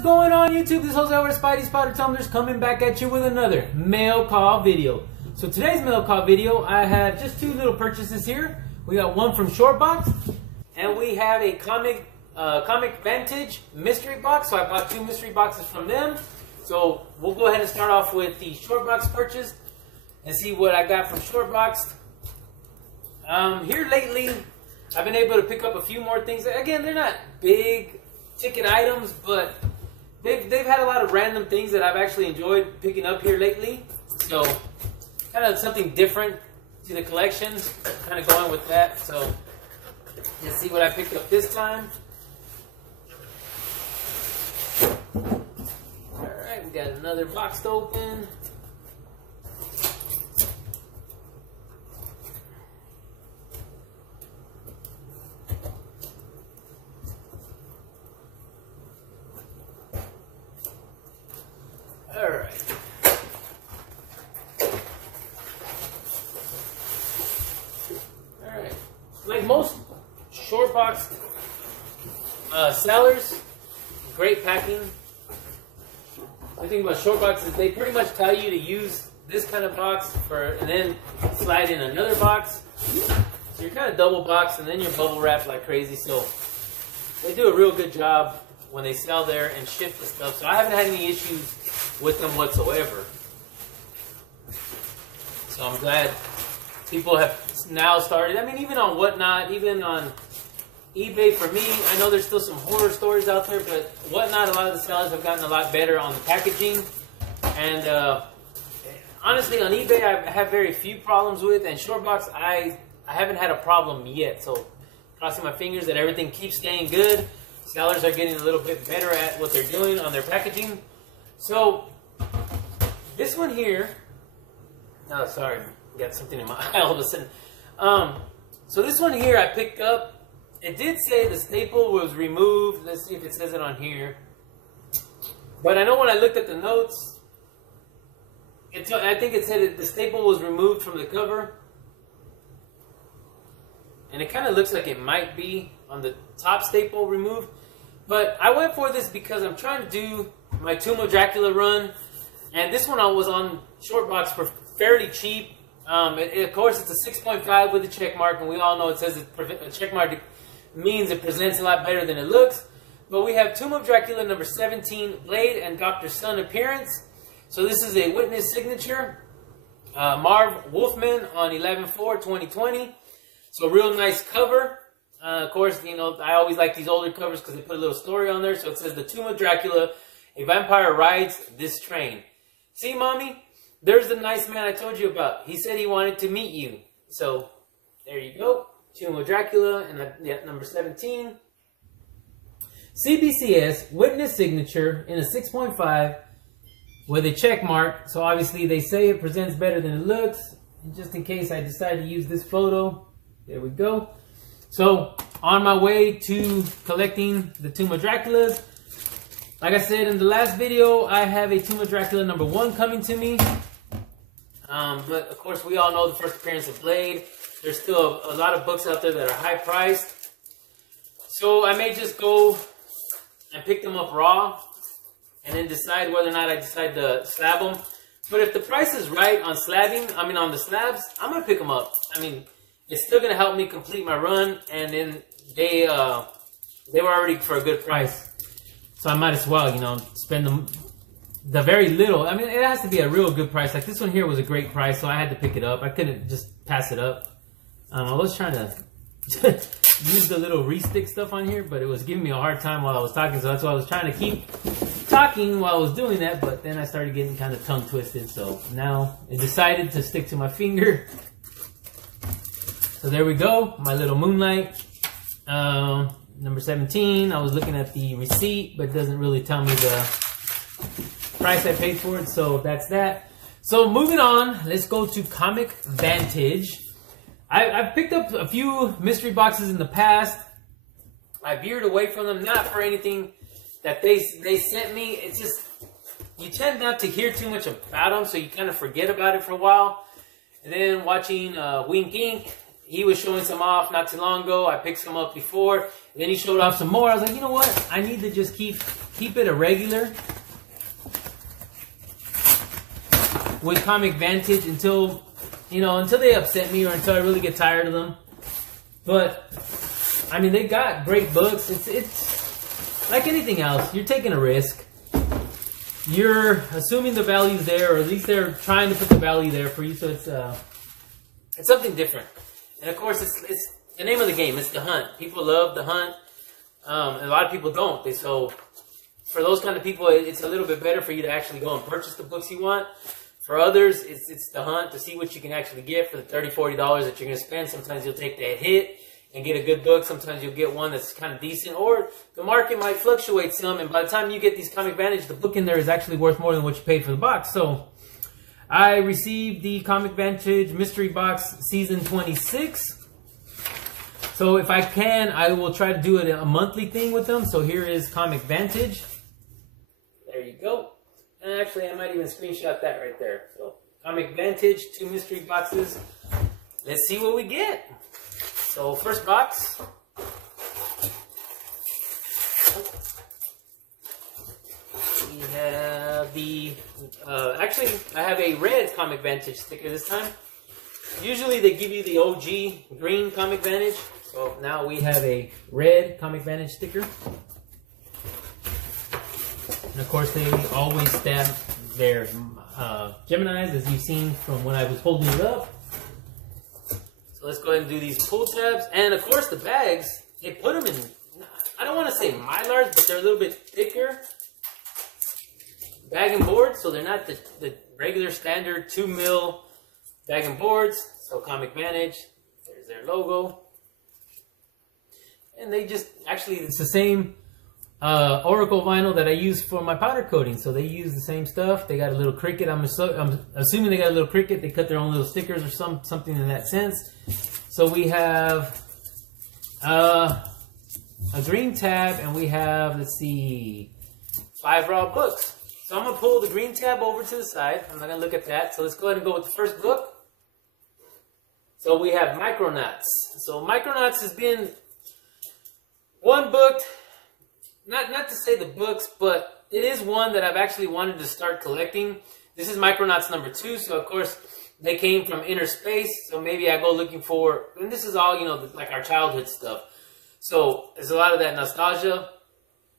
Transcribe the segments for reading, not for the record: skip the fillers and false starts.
What's going on YouTube? This is Jose over Spidey Spider Tumblers coming back at you with another mail call video. So today's mail call video, I have just two little purchases here. We got one from Shortboxed, and we have a comic vantage mystery box. So I bought two mystery boxes from them. So we'll go ahead and start off with the Shortbox purchase and see what I got from Shortboxed. Here lately, I've been able to pick up a few more things. Again, they're not big ticket items, but they've had a lot of random things that I've actually enjoyed picking up here lately. So kind of something different to the collection, kind of going with that. So let's see what I picked up this time. Alright, we got another box to open. Alright. Alright. Like most Shortboxed sellers, great packing. The thing about Shortboxed is they pretty much tell you to use this kind of box and then slide in another box. So you're kind of double boxed and then you're bubble wrapped like crazy. So they do a real good job when they sell there and ship the stuff. So I haven't had any issues with them whatsoever. So I'm glad people have now started. I mean, even on Whatnot, even on eBay, for me, I know there's still some horror stories out there, but Whatnot, a lot of the sellers have gotten a lot better on the packaging. And honestly, on eBay, I have very few problems with, and Shortbox, I haven't had a problem yet. So crossing my fingers that everything keeps staying good. Sellers are getting a little bit better at what they're doing on their packaging. So this one here, oh sorry, got something in my eye all of a sudden. So this one here I picked up. It did say the staple was removed. Let's see if it says it on here. But I know when I looked at the notes, I think it said that the staple was removed from the cover. And it kind of looks like it might be on the top staple removed. But I went for this because I'm trying to do my Tomb of Dracula run. And this one I was on Shortbox for fairly cheap. Of course, it's a 6.5 with a check mark. And we all know it says a check mark means it presents a lot better than it looks. But we have Tomb of Dracula number 17, Blade and Dr. Sun appearance. So this is a witness signature. Marv Wolfman on 11/4/2020. So real nice cover. Of course, you know, I always like these older covers because they put a little story on there. So it says, The Tomb of Dracula, a vampire rides this train. See, Mommy? There's the nice man I told you about. He said he wanted to meet you. So, there you go. Tomb of Dracula, and number 17. CBCS, witness signature in a 6.5 with a check mark. So obviously they say it presents better than it looks. And just in case I decide to use this photo, there we go. So, on my way to collecting the Tomb of Draculas. Like I said in the last video, I have a Tomb of Dracula number 1 coming to me. But, of course, we all know the first appearance of Blade. There's still a lot of books out there that are high priced. So, I may just go and pick them up raw and then decide whether or not I decide to slab them. But if the price is right on on the slabs, I'm going to pick them up. I mean, it's still going to help me complete my run, and then they were already for a good price. So I might as well, you know, spend the very little. I mean, it has to be a real good price. Like this one here was a great price, so I had to pick it up. I couldn't just pass it up. I was trying to use the little re-stick stuff on here, but it was giving me a hard time while I was talking, so that's why I was trying to keep talking while I was doing that, but then I started getting kind of tongue twisted, so now I decided to stick to my finger. So there we go, my little Moonlight, number 17. I was looking at the receipt, but it doesn't really tell me the price I paid for it, so that's that. So moving on, let's go to Comic Vantage. I've picked up a few mystery boxes in the past. I veered away from them, not for anything that they sent me. It's just, you tend not to hear too much about them, so you kind of forget about it for a while. And then watching Wink Inc., he was showing some off not too long ago. I picked some up before. And then he showed off some more. I was like, you know what? I need to just keep it a regular with Comic Vantage until they upset me or until I really get tired of them. But I mean, they got great books. It's like anything else. You're taking a risk. You're assuming the value's there, or at least they're trying to put the value there for you. So it's something different. And of course, it's the name of the game. It's the hunt. People love the hunt. And a lot of people don't. So for those kind of people, it's a little bit better for you to actually go and purchase the books you want. For others, it's the hunt to see what you can actually get for the $30, $40 that you're going to spend. Sometimes you'll take that hit and get a good book. Sometimes you'll get one that's kind of decent, or the market might fluctuate some, and by the time you get these Comic Vantage, the book in there is actually worth more than what you paid for the box. So I received the Comic Vantage Mystery Box Season 26. So if I can, I will try to do it a monthly thing with them. So here is Comic Vantage. There you go. And actually, I might even screenshot that right there. So Comic Vantage, 2 mystery boxes. Let's see what we get. So first box. We have the, actually I have a red Comic Vantage sticker this time. Usually they give you the OG green Comic Vantage. So now we have a red Comic Vantage sticker. And of course they always stamp their Geminis, as you've seen from when I was holding it up. So let's go ahead and do these pull tabs. And of course the bags, they put them in, I don't want to say Mylars, but they're a little bit thicker bag and boards. So they're not the regular standard 2 mil bag and boards. So Comic Vantage, there's their logo. And they just, actually it's the same Oracle vinyl that I use for my powder coating. So they use the same stuff. They got a little cricket. I'm assuming they got a little cricket. They cut their own little stickers or something in that sense. So we have a green tab, and we have, let's see, 5 raw books. So I'm going to pull the green tab over to the side. I'm not going to look at that. So let's go ahead and go with the first book. So we have Micronauts. So Micronauts has been one book, not to say the books, but it is one that I've actually wanted to start collecting. This is Micronauts number 2, so of course they came from inner space, so maybe I go looking for, and this is all, you know, like our childhood stuff. So there's a lot of that nostalgia.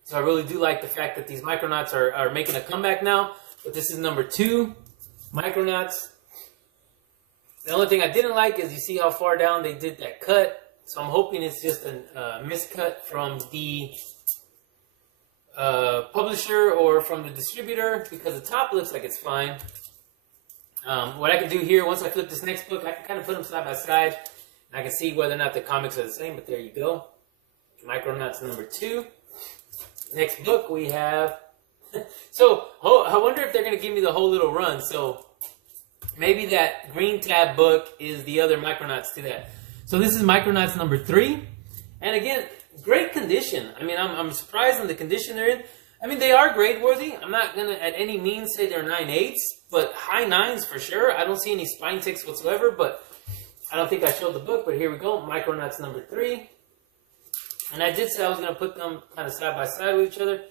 So I really do like the fact that these Micronauts are making a comeback now, but this is number 2, Micronauts. The only thing I didn't like is you see how far down they did that cut. So I'm hoping it's just a miscut from the publisher or from the distributor, because the top looks like it's fine. What I can do here, once I flip this next book, I can kind of put them side by side, and I can see whether or not the comics are the same, but there you go. Micronauts number 2. Next book we have, so I wonder if they're going to give me the whole little run. So maybe that green tab book is the other Micronauts to that. So this is Micronauts number 3. And again, great condition. I mean, I'm surprised in the condition they're in. I mean, they are grade worthy. I'm not going to at any means say they're 9/8, but high 9s for sure. I don't see any spine ticks whatsoever, but I don't think I showed the book, but here we go. Micronauts number 3. And I did say I was going to put them kind of side by side with each other.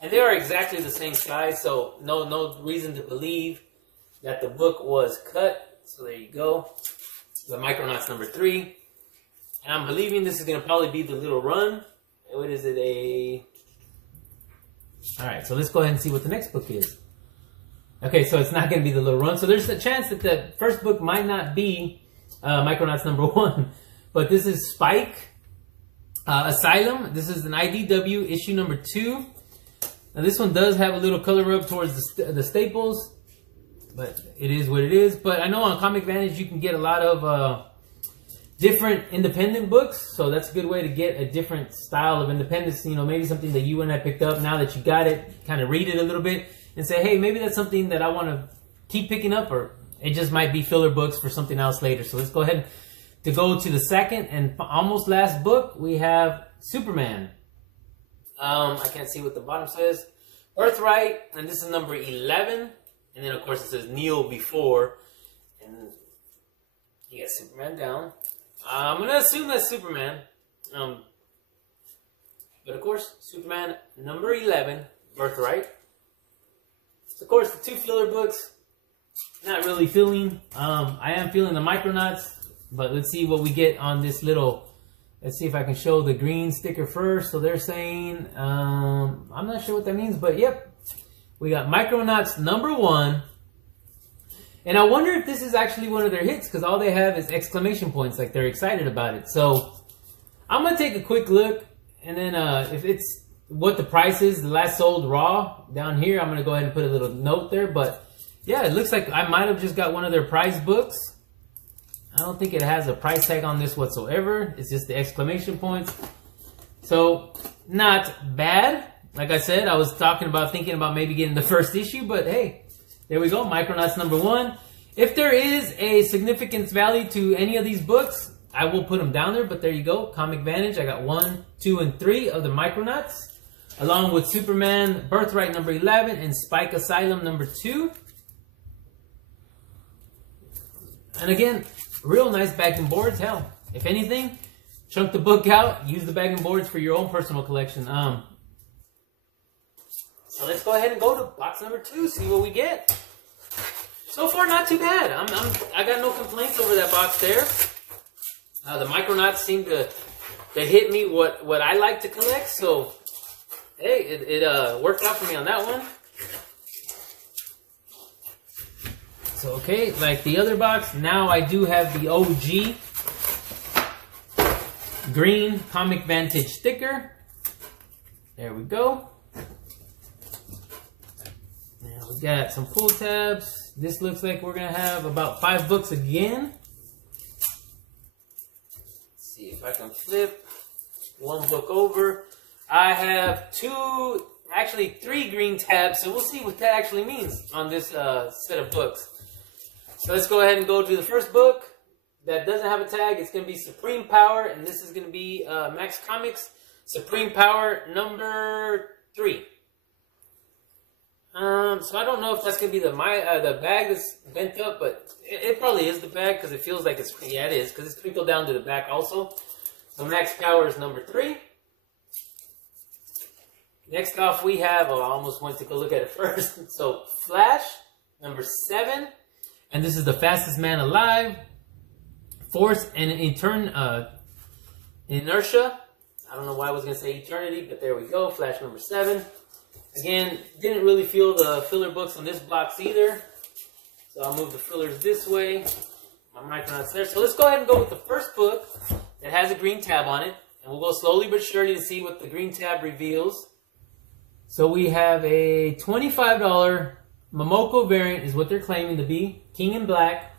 And they are exactly the same size, so no reason to believe that the book was cut. So there you go. The Micronauts number 3. And I'm believing this is going to probably be the little run. What is it? Alright, so let's go ahead and see what the next book is. Okay, so it's not going to be the little run. So there's a chance that the first book might not be Micronauts number 1. But this is Spike Asylum. This is an IDW issue number 2. Now this one does have a little color rub towards the staples, but it is what it is. But I know on Comic Vantage you can get a lot of different independent books, so that's a good way to get a different style of independence. You know, maybe something that you and I picked up, now that you got it, kind of read it a little bit and say, hey, maybe that's something that I want to keep picking up, or it just might be filler books for something else later. So let's go ahead to go to the second and almost last book. We have Superman. I can't see what the bottom says. Earthright, and this is number 11. And then, of course, it says Kneel before. And you got Superman down. I'm going to assume that's Superman. But of course, Superman number 11, Birthright. Of course, the 2 filler books, not really feeling. I am feeling the Micronauts, but let's see what we get on this little. Let's see if I can show the green sticker first. So they're saying, I'm not sure what that means, but yep. We got Micronauts number 1. And I wonder if this is actually one of their hits, because all they have is exclamation points, like they're excited about it. So I'm going to take a quick look, and then if it's what the price is, the last sold raw down here, I'm going to go ahead and put a little note there. But yeah, it looks like I might have just got one of their prize books. I don't think it has a price tag on this whatsoever. It's just the exclamation points. So not bad. Like I said, I was thinking about maybe getting the first issue, but hey, there we go. Micronauts number 1. If there is a significance value to any of these books, I will put them down there, but there you go. Comic Vantage. I got 1, 2, and 3 of the Micronauts, along with Superman Birthright number 11 and Spike Asylum number 2. And again, real nice bagging boards. Hell, if anything, chunk the book out, use the bagging boards for your own personal collection. So let's go ahead and go to box number 2, see what we get. So far, not too bad. I got no complaints over that box there. The Micronauts seem to hit me what I like to collect. So hey, it worked out for me on that one. So okay, like the other box, now I do have the OG green Comic Vantage sticker. There we go. Now we got some pull tabs. This looks like we're gonna have about 5 books again. Let's see if I can flip one book over. I have 2, actually 3 green tabs, so we'll see what that actually means on this set of books. So let's go ahead and go to the first book that doesn't have a tag. It's going to be Supreme Power, and this is going to be Max Comics Supreme Power number 3. So I don't know if that's going to be the bag that's bent up, but it probably is the bag because it feels like it's, yeah, it is, because it's twinkled down to the back also. So Max Power is number 3. Next off we have, I almost went to go look at it first. So Flash, number 7. And this is the fastest man alive. Force and inertia. I don't know why I was going to say eternity, but there we go. Flash number 7. Again, didn't really feel the filler books on this box either. So I'll move the fillers this way. My Micronauts there. So let's go ahead and go with the first book that has a green tab on it. And we'll go slowly but surely to see what the green tab reveals. So we have a $25 Momoko variant is what they're claiming to be. King in Black.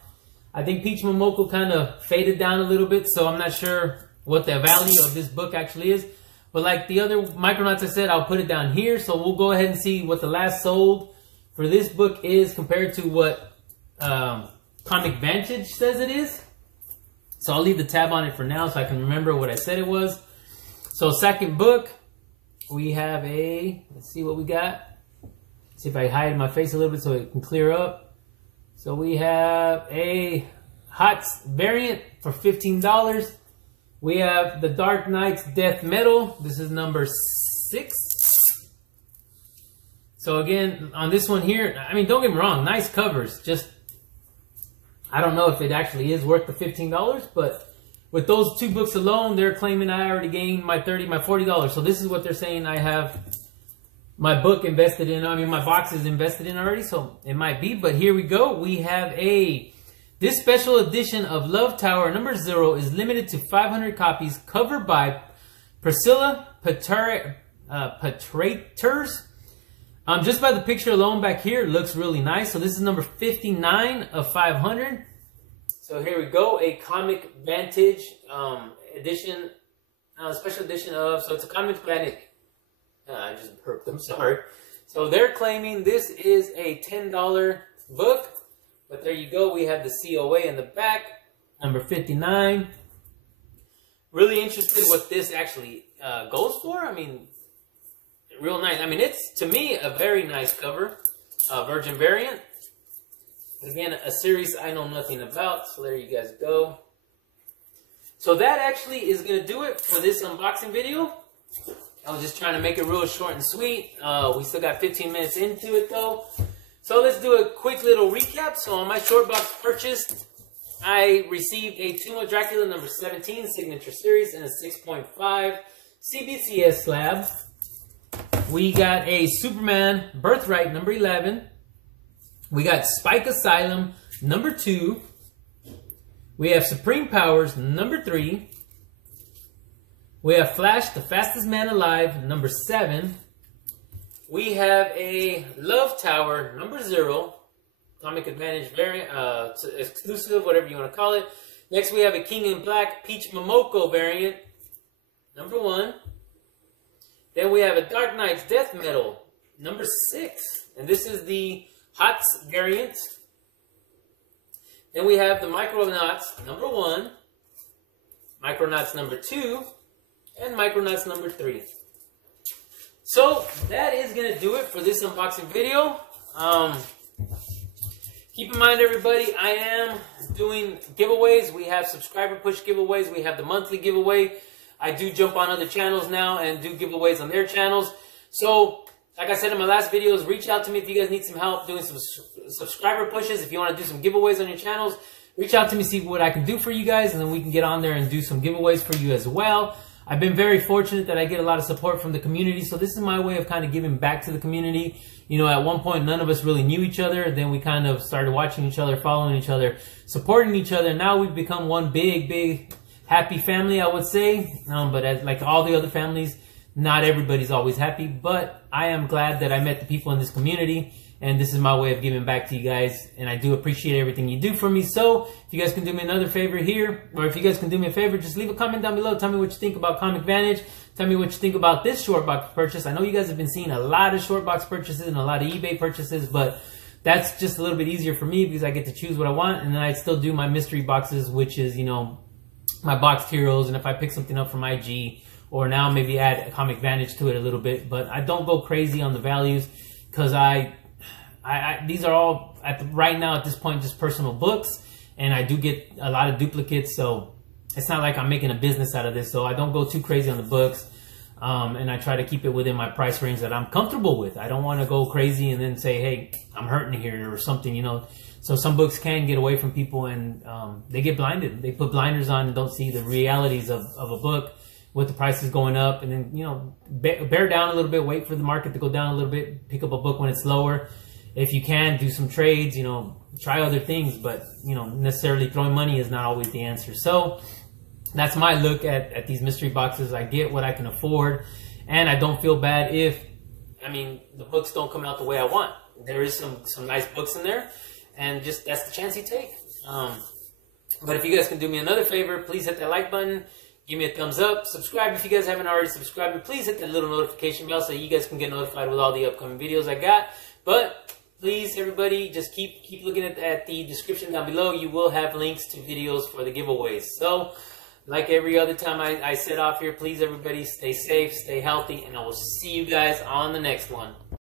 I think Peach Momoko kind of faded down a little bit, so I'm not sure what the value of this book actually is. But like the other Micronauts I said, I'll put it down here. So we'll go ahead and see what the last sold for this book is compared to what Comic Vantage says it is. So I'll leave the tab on it for now so I can remember what I said it was. So second book, we have a, let's see what we got. See if I hide my face a little bit so it can clear up. So we have a Hots variant for $15. We have the Dark Knight's Death Metal. This is number 6. So again, on this one here, I mean, don't get me wrong, nice covers. Just, I don't know if it actually is worth the $15, but with those 2 books alone, they're claiming I already gained my $40. So this is what they're saying I have my book invested in. I mean, my box is invested in already, so it might be. But here we go. We have this special edition of Love Tower number 0 is limited to 500 copies, covered by Priscilla Patrators. Just by the picture alone back here, it looks really nice. So this is number 59 of 500. So here we go, a Comic Vantage edition, special edition of, so it's a Comic Vantage. I just burped, I'm sorry. So they're claiming this is a $10 book. But there you go. We have the COA in the back. Number 59. Really interested what this actually goes for. I mean, real nice. I mean, it's, to me, a very nice cover. Virgin variant. Again, a series I know nothing about. So there you guys go. So that actually is going to do it for this unboxing video. I was just trying to make it real short and sweet. We still got 15 minutes into it though. So let's do a quick little recap. So on my short box purchase, I received a Tomb of Dracula number 17 Signature Series in a 6.5 CBCS slab. We got a Superman Birthright number 11. We got Spike Asylum number 2. We have Supreme Powers number 3. We have Flash, the Fastest Man Alive number 7. We have a Love Tower number 0. Comic Advantage variant, exclusive, whatever you want to call it. Next we have a King in Black Peach Momoko variant number 1. Then we have a Dark Knight's Death Metal number 6. And this is the HOTS variant. Then we have the Micronauts number 1, Micronauts number 2, and Micronauts number 3. So that is going to do it for this unboxing video. Keep in mind, everybody, I am doing giveaways. We have subscriber push giveaways. We have the monthly giveaway. I do jump on other channels now and do giveaways on their channels. So, like I said in my last videos, reach out to me if you guys need some help doing some subscriber pushes. If you want to do some giveaways on your channels, reach out to me, see what I can do for you guys, and then we can get on there and do some giveaways for you as well. I've been very fortunate that I get a lot of support from the community, so this is my way of kind of giving back to the community. You know, at one point, none of us really knew each other. Then we kind of started watching each other, following each other, supporting each other. Now we've become one big, happy family, I would say. But as like all the other families, not everybody's always happy. But I am glad that I met the people in this community. And this is my way of giving back to you guys. And I do appreciate everything you do for me. So if you guys can do me another favor here, or if you guys can do me a favor, just leave a comment down below. Tell me what you think about Comic Vantage. Tell me what you think about this short box purchase. I know you guys have been seeing a lot of short box purchases and a lot of eBay purchases, but that's just a little bit easier for me because I get to choose what I want. And then I still do my mystery boxes, which is, you know, my boxed heroes. And if I pick something up from IG, or now maybe add a Comic Vantage to it a little bit. But I don't go crazy on the values because these are all, right now at this point, just personal books. And I do get a lot of duplicates, so it's not like I'm making a business out of this. So I don't go too crazy on the books. And I try to keep it within my price range that I'm comfortable with. I don't want to go crazy and then say, hey, I'm hurting here or something, you know. So some books can get away from people and they get blinded. They put blinders on and don't see the realities of a book with the prices going up. And then, you know, bear down a little bit, wait for the market to go down a little bit, pick up a book when it's lower. If you can, do some trades, you know, try other things, but, you know, necessarily throwing money is not always the answer. So that's my look at these mystery boxes. I get what I can afford, and I don't feel bad if, I mean, the books don't come out the way I want. There is some nice books in there, and just that's the chance you take. But if you guys can do me another favor, please hit that like button. Give me a thumbs up. Subscribe if you guys haven't already subscribed. And please hit that little notification bell so you guys can get notified with all the upcoming videos I got. But please, everybody, just keep looking at the description down below. You will have links to videos for the giveaways. So, like every other time I set off here, please, everybody, stay safe, stay healthy, and I will see you guys on the next one.